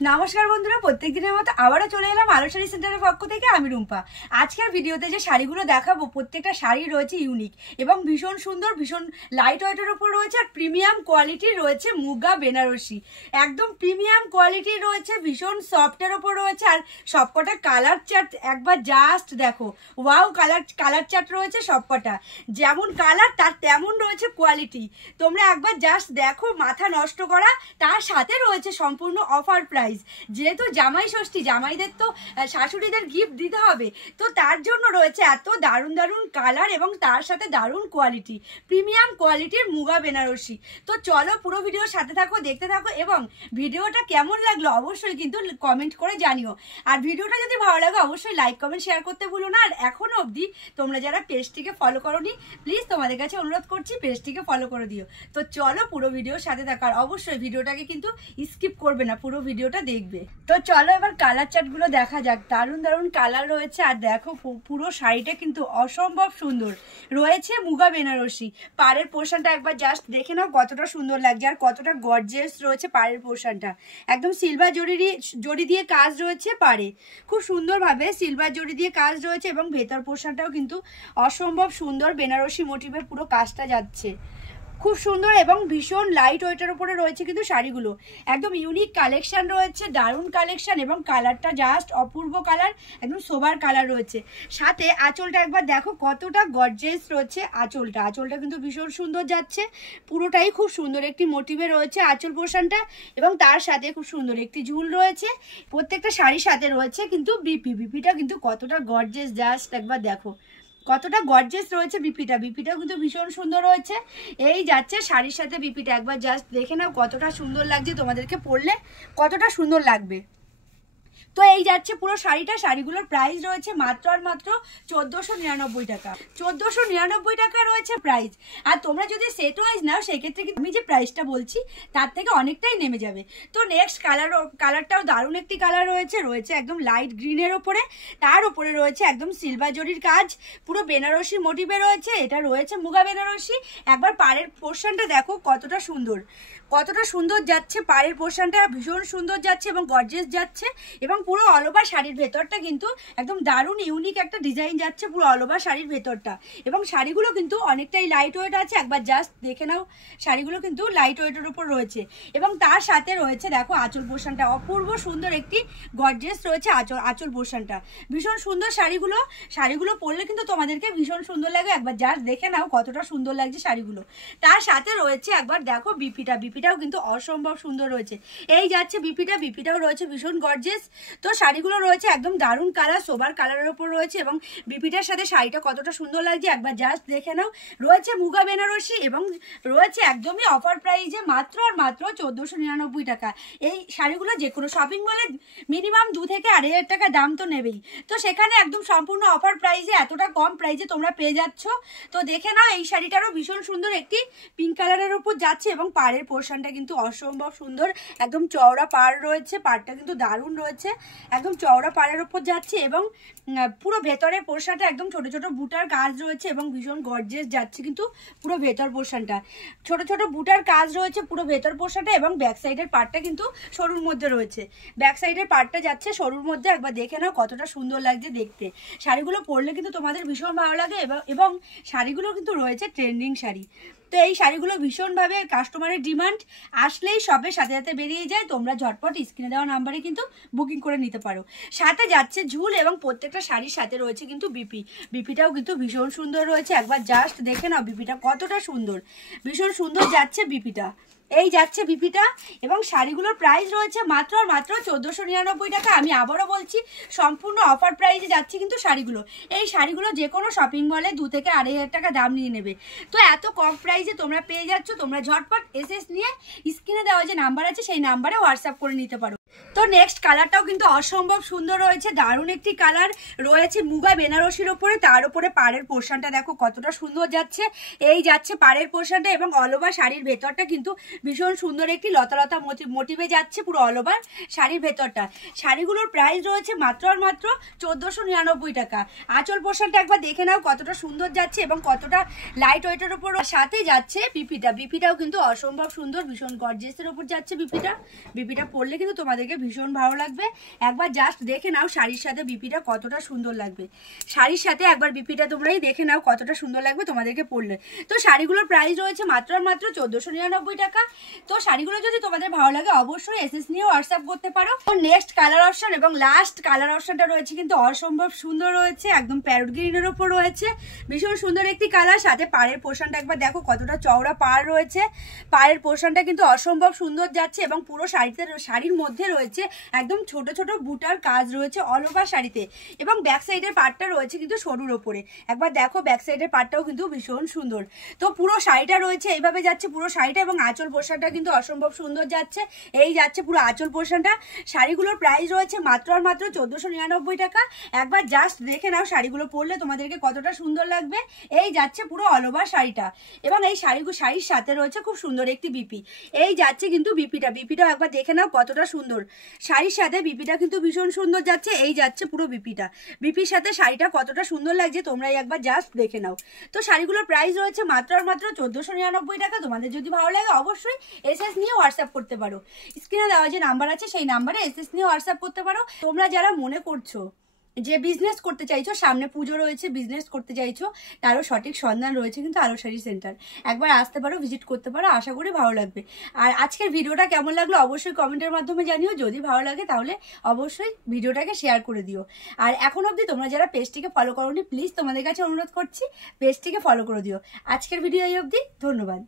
নমস্কার বন্ধুরা, প্রত্যেক দিনের মতো আবারও চলে এলাম আলো শাড়ি সেন্টারের পক্ষ থেকে। আমি রুম্পা। আজকের ভিডিওতে যে শাড়িগুলো দেখাবো প্রত্যেকটা শাড়ি রয়েছে ইউনিক এবং ভীষণ সুন্দর, ভীষণ লাইট ওয়েটের উপর রয়েছে আর প্রিমিয়াম কোয়ালিটির রয়েছে মুগা বেনারসি। একদম প্রিমিয়াম কোয়ালিটির রয়েছে, ভীষণ সফটের ওপর রয়েছে। আর সবকটা কালার চার্ট একবার জাস্ট দেখো, ওয়াও কালার চার্ট রয়েছে সবকটা। যেমন কালার তার তেমন রয়েছে কোয়ালিটি। তোমরা একবার জাস্ট দেখো, মাথা নষ্ট করা। তার সাথে রয়েছে সম্পূর্ণ অফার প্রাইস। যেহেতু জামাই ষষ্ঠী, জামাইদের তো শাশুড়িদের গিফট দিতে হবে, তো তার জন্য রয়েছে এত দারুণ দারুণ কালার এবং তার সাথে দারুণ কোয়ালিটি, প্রিমিয়াম কোয়ালিটির মুগা বেনারসি। তো চলো পুরো ভিডিওর সাথে থাকো, দেখতে থাকো এবং ভিডিওটা কেমন লাগলো অবশ্যই কিন্তু কমেন্ট করে জানিও। আর ভিডিওটা যদি ভালো লাগে অবশ্যই লাইক কমেন্ট শেয়ার করতে ভুলো না। আর এখনো অবধি তোমরা যারা পেজটিকে ফলো করোনি, প্লিজ তোমাদের কাছে অনুরোধ করছি পেজটিকে ফলো করে দিও। তো চলো পুরো ভিডিওর সাথে থাকো, আর অবশ্যই ভিডিওটাকে কিন্তু স্কিপ করবে না, পুরো ভিডিওটা দেখবে। তো চলো এবার কালার চার্টগুলো দেখা যাক। দারুণ দারুণ কালার রয়েছে। আর দেখো পুরো শাড়িটা কিন্তু অসম্ভব সুন্দর রয়েছে মুগা বেনারসি। পাড়ের পোর্শনটা একবার জাস্ট দেখে নাও কতটা সুন্দর লাগছে আর কতটা গর্জিয়াস রয়েছে পাড়ের পোর্শনটা। একদম সিলভার জড়ি দিয়ে কাজ রয়েছে পাড়ে, খুব সুন্দরভাবে সিলভার জড়ি দিয়ে কাজ রয়েছে এবং ভেতর পোর্শনটাও কিন্তু অসম্ভব সুন্দর বেনারসি মোটিভের পুরো কাজটা যাচ্ছে, খুব সুন্দর এবং ভীষণ লাইট ওয়েটের উপরে রয়েছে কিন্তু শাড়িগুলো। একদম ইউনিক কালেকশন রয়েছে, দারুণ কালেকশন এবং কালারটা জাস্ট অপূর্ব কালার, একদম সোবার কালার রয়েছে। সাথে আঁচলটা একবার দেখো কতটা গর্জিয়াস রয়েছে। আঁচলটা কিন্তু ভীষণ সুন্দর যাচ্ছে, পুরোটাই খুব সুন্দর একটি মোটিভে রয়েছে আঁচল পোর্শনটা এবং তার সাথে খুব সুন্দর একটি ঝুল রয়েছে। প্রত্যেকটা শাড়ির সাথে রয়েছে কিন্তু বিপিটা কিন্তু কতটা গর্জিয়াস, জাস্ট একবার দেখো কতটা গর্জিয়াস রয়েছে বিপিটাও কিন্তু ভীষণ সুন্দর রয়েছে। এই যাচ্ছে শাড়ির সাথে বিপিটা, একবার জাস্ট দেখে নাও কতটা সুন্দর লাগছে, তোমাদেরকে পরলে কতটা সুন্দর লাগবে। তো এই যাচ্ছে পুরো শাড়িটা। শাড়িগুলোর প্রাইস রয়েছে মাত্র আর মাত্র 1499 টাকা। 1499 টাকা রয়েছে প্রাইস। আর তোমরা যদি সেট ওয়াইজ নাও সেক্ষেত্রে কিন্তু আমি যে প্রাইসটা বলছি তার থেকে অনেকটাই নেমে যাবে। তো নেক্সট কালারটাও দারুণ একটি কালার রয়েছে একদম লাইট গ্রিনের ওপরে, তার উপরে রয়েছে একদম সিলভার জরির কাজ, পুরো বেনারসি মোটিভে রয়েছে। এটা রয়েছে মুগা বেনারসি। একবার পাড়ের পোর্শনটা দেখো কতটা সুন্দর যাচ্ছে, পাড়ের পোর্শনটা ভীষণ সুন্দর যাচ্ছে এবং গর্জিয়াস যাচ্ছে। এবং পুরো অল ওভার শাড়ির ভেতরটা কিন্তু একদম দারুণ ইউনিক একটা ডিজাইন যাচ্ছে পুরো অল ওভার শাড়ির ভেতরটা। এবং শাড়িগুলো কিন্তু অনেকটাই লাইট ওয়েট আছে, একবার জাস্ট দেখে নাও। শাড়িগুলো কিন্তু লাইট ওয়েটের উপর রয়েছে এবং তার সাথে রয়েছে দেখো আঁচল পোর্শনটা, অপূর্ব সুন্দর একটি গর্জিয়াস রয়েছে আঁচল পোর্শনটা, ভীষণ সুন্দর। শাড়িগুলো পরলে কিন্তু তোমাদেরকে ভীষণ সুন্দর লাগে, একবার জাস্ট দেখে নাও কতটা সুন্দর লাগছে শাড়িগুলো। তার সাথে রয়েছে একবার দেখো বিপিটাও কিন্তু অসম্ভব সুন্দর রয়েছে। এই যাচ্ছে বিপিটাও রয়েছে ভীষণ গর্জিয়াস। তো শাড়িগুলো রয়েছে একদম দারুণ কালার, সোবার কালারের উপর রয়েছে এবং বিপিটার সাথে শাড়িটা কতটা সুন্দর লাগছে একবার জাস্ট দেখে নাও। রয়েছে মুগা বেনারসি এবং রয়েছে একদমই অফার প্রাইজে মাত্র আর মাত্র 1499 টাকা। এই শাড়িগুলো যে কোনো শপিং মলে মিনিমাম 2 থেকে 2500 টাকা দাম তো নেবেই, তো সেখানে একদম সম্পূর্ণ অফার প্রাইজে এতটা কম প্রাইজে তোমরা পেয়ে যাচ্ছ। তো দেখে নাও, এই শাড়িটারও ভীষণ সুন্দর একটি পিঙ্ক কালারের উপর যাচ্ছে এবং পাড়ের পোর্শনটা কিন্তু অসম্ভব সুন্দর, একদম চওড়া পাড় রয়েছে, পাড়টা কিন্তু দারুণ রয়েছে, একদম চওড়া পাড়ের উপর যাচ্ছে এবং পুরো ভেতরের পোর্শনটা একদম ছোট ছোট বুটার কাজ রয়েছে এবং ভীষণ গর্জিয়াস যাচ্ছে কিন্তু পুরো ভেতর পোর্শনটা, ছোট ছোট বুটার কাজ রয়েছে পুরো ভেতর পোর্শনটা এবং ব্যাক সাইডের পার্টটা কিন্তু সরুর মধ্যে রয়েছে, ব্যাক সাইডের পার্টটা যাচ্ছে সরুর মধ্যে। একবার দেখে নাও কতটা সুন্দর লাগছে দেখতে। শাড়িগুলো পরলে কিন্তু তোমাদের ভীষণ ভালো লাগে এবং শাড়িগুলো কিন্তু রয়েছে ট্রেন্ডিং শাড়ি। তো এই শাড়িগুলো ভীষণভাবে কাস্টমারের ডিমান্ড, আসলেই সবে সাথে সাথে বেরিয়ে যায়। তোমরা ঝটপট স্ক্রিনে দেওয়া নাম্বারে কিন্তু বুকিং করে নিতে পারো। সাথে যাচ্ছে ঝুল এবং প্রত্যেকটা শাড়ির সাথে রয়েছে কিন্তু বিপিটাও কিন্তু ভীষণ সুন্দর রয়েছে। একবার জাস্ট দেখে নাও বিপিটা কতটা সুন্দর, ভীষণ সুন্দর যাচ্ছে বিপিটা। এই যাচ্ছে বিপিটা এবং শাড়িগুলোর প্রাইস রয়েছে মাত্র আর মাত্র 1499 টাকা। আমি আবারও বলছি সম্পূর্ণ অফার প্রাইসে যাচ্ছে কিন্তু শাড়িগুলো। এই শাড়িগুলো যে কোনো শপিং মলে 2 থেকে 2500 টাকা দাম নিয়ে নেবে, তো এত কম প্রাইসে তোমরা পেয়ে যাচ্ছ। তোমরা ঝটপট এসএস নিয়ে স্ক্রিনে দেওয়া যে নাম্বার আছে সেই নাম্বারে হোয়াটসঅ্যাপ করে নিতে পারো। তো নেক্সট কালারটাও কিন্তু অসম্ভব সুন্দর রয়েছে, দারুণ একটি কালার রয়েছে মুগা বেনারসির উপরে, তার উপরে পাড়ের পোর্শনটা দেখো কতটা সুন্দর যাচ্ছে। এই যাচ্ছে পাড়ের পোর্শনটা এবং অল ওভার শাড়ির ভেতরটা কিন্তু ভীষণ সুন্দর একটি লতা মোটিভে যাচ্ছে পুরো অল ওভার শাড়ির ভেতরটা। শাড়িগুলোর প্রাইস রয়েছে মাত্র আর মাত্র 1499 টাকা। আঁচল পোর্শনটা একবার দেখে নাও কতটা সুন্দর যাচ্ছে এবং কতটা লাইট ওয়েটের উপর। সাথে যাচ্ছে বিপিটাও কিন্তু অসম্ভব সুন্দর, ভীষণ গর্জিয়াসের উপর যাচ্ছে বিপিটা পরলে কিন্তু তোমাদের তোমাদেরকে ভীষণ ভালো লাগবে। একবার জাস্ট দেখে নাও শাড়ির সাথে বিপিটা কতটা সুন্দর লাগবে। শাড়ির সাথে একবার বিপিটা তোমরাই দেখে নাও কতটা সুন্দর লাগবে তোমাদেরকে পরলে। তো শাড়িগুলোর প্রাইস রয়েছে মাত্র আর মাত্র 1499 টাকা। তো শাড়িগুলো যদি তোমাদের ভালো লাগে অবশ্যই এসএস নিয়ে হোয়াটসঅ্যাপ করতে পারো। তো নেক্সট কালার অপশন এবং লাস্ট কালার অপশনটা রয়েছে কিন্তু অসম্ভব সুন্দর রয়েছে, একদম প্যারট গ্রিনের ওপর রয়েছে, ভীষণ সুন্দর একটি কালার। সাথে পাড়ের পোর্শনটা একবার দেখো কতটা চওড়া পাড় রয়েছে, পাড়ের পোর্শনটা কিন্তু অসম্ভব সুন্দর যাচ্ছে এবং পুরো শাড়ির মধ্যে রয়েছে একদম ছোট ছোট বুটার কাজ রয়েছে অল ওভার শাড়িতে, এবং ব্যাক সাইডের পার্টটা রয়েছে কিন্তু সরুর ওপরে। একবার দেখো ব্যাক সাইডের পার্টটাও কিন্তু ভীষণ সুন্দর। তো পুরো শাড়িটা রয়েছে এইভাবে যাচ্ছে পুরো শাড়িটা, এবং আঁচল পোর্শনটা কিন্তু অসম্ভব সুন্দর যাচ্ছে, এই যাচ্ছে পুরো আঁচল পোর্শনটা। শাড়িগুলোর প্রাইস রয়েছে মাত্র আর মাত্র 1499 টাকা। একবার জাস্ট দেখে নাও শাড়িগুলো পরলে তোমাদেরকে কতটা সুন্দর লাগবে। এই যাচ্ছে পুরো অল ওভার শাড়িটা, এবং এই শাড়ির সাথে রয়েছে খুব সুন্দর একটি বিপি, এই যাচ্ছে কিন্তু বিপিটাও একবার দেখে নাও কতটা সুন্দর। শাড়ির সাথে বিপিটা কিন্তু ভীষণ সুন্দর যাচ্ছে, এই যাচ্ছে পুরো বিপির সাথে শাড়িটা কতটা সুন্দর লাগছে তোমরাই একবার জাস্ট দেখে নাও। তো শাড়িগুলোর প্রাইস রয়েছে মাত্র আর মাত্র 1499 টাকা। তোমাদের যদি ভালো লাগে অবশ্যই এসএস নিয়ে হোয়াটসঅ্যাপ করতে পারো। স্ক্রিনে দেওয়া যে নাম্বার আছে সেই নাম্বারে এসএস নিয়ে হোয়াটসঅ্যাপ করতে পারো। তোমরা যারা মনে করছো যে বিজনেস করতে চাইছো, সামনে পুজো রয়েছে, বিজনেস করতে চাইছো, তারও সঠিক সন্ধান রয়েছে কিন্তু আলো শাড়ি সেন্টার। একবার আসতে পারো, ভিজিট করতে পারো, আশা করি ভালো লাগবে। আর আজকের ভিডিওটা কেমন লাগলো অবশ্যই কমেন্টের মাধ্যমে জানিও। যদি ভালো লাগে তাহলে অবশ্যই ভিডিওটাকে শেয়ার করে দিও। আর এখন অবধি তোমরা যারা পেজটিকে ফলো করোনি প্লিজ তোমাদের কাছে অনুরোধ করছি পেজটিকে ফলো করে দিও। আজকের ভিডিও এই অবধি, ধন্যবাদ।